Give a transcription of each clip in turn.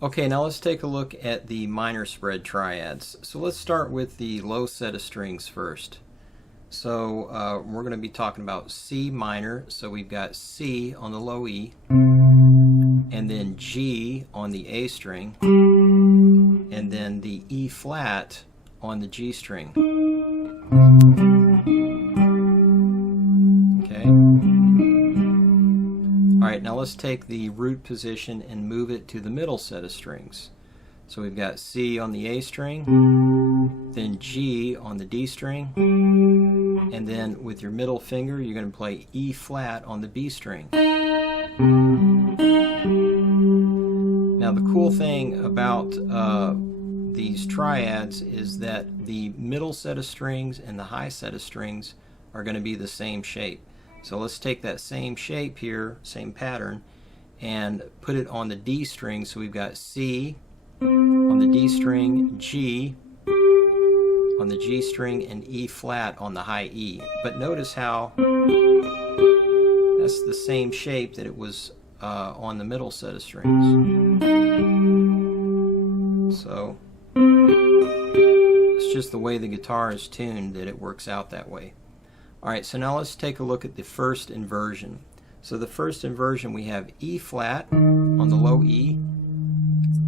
Okay, now let's take a look at the minor spread triads. So let's start with the low set of strings first. So we're going to be talking about C minor, so we've got C on the low E, and then G on the A string, and then the E flat on the G string. Okay. Alright, now let's take the root position and move it to the middle set of strings. So we've got C on the A string, then G on the D string, and then with your middle finger you're going to play E flat on the B string. Now the cool thing about these triads is that the middle set of strings and the high set of strings are going to be the same shape. So let's take that same shape here, same pattern, and put it on the D string. So we've got C on the D string, G on the G string, and E flat on the high E. But notice how that's the same shape that it was on the middle set of strings. So it's just the way the guitar is tuned that it works out that way. Alright, so now let's take a look at the first inversion. So the first inversion, we have E flat on the low E,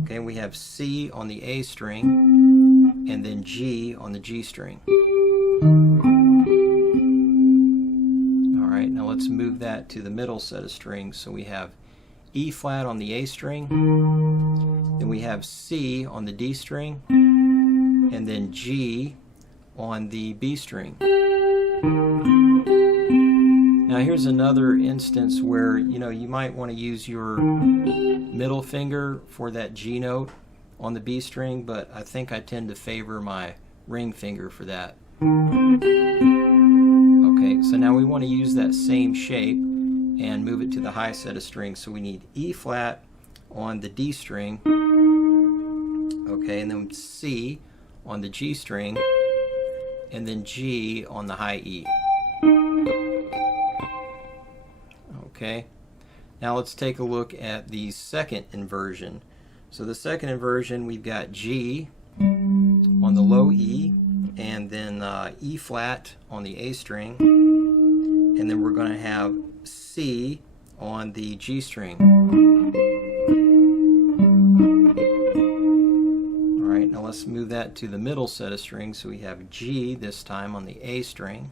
okay, we have C on the A string, and then G on the G string. Alright, now let's move that to the middle set of strings. So we have E flat on the A string, then we have C on the D string, and then G on the B string. Now here's another instance where you might want to use your middle finger for that G note on the B string, but I think I tend to favor my ring finger for that. Okay, so now we want to use that same shape and move it to the high set of strings. So we need E flat on the D string, okay, and then C on the G string, and then G on the high E. Okay, now let's take a look at the second inversion. So the second inversion, we've got G on the low E, and then E flat on the A string, and then we're going to have C on the G string. Alright, now let's move that to the middle set of strings. So we have G this time on the A string,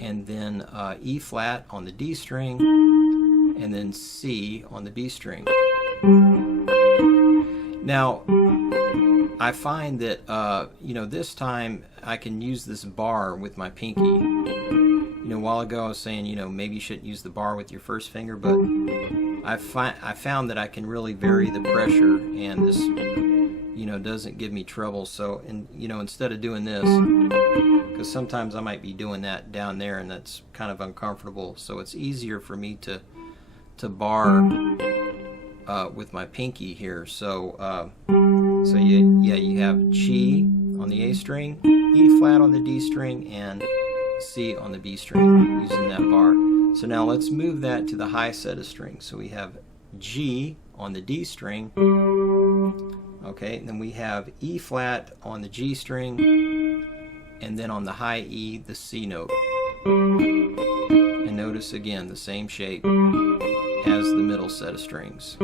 and then E flat on the D string, and then C on the B string. Now I find that this time I can use this bar with my pinky. A while ago I was saying maybe you shouldn't use the bar with your first finger, but I found that I can really vary the pressure, and this doesn't give me trouble. So instead of doing this, because sometimes I might be doing that down there and that's kind of uncomfortable, so it's easier for me to bar with my pinky here. So you have G on the A string, E flat on the D string, and C on the B string using that bar. So now let's move that to the high set of strings. So we have G on the D string, okay, and then we have E flat on the G string, and then on the high E the C note. And notice again the same shape as the middle set of strings.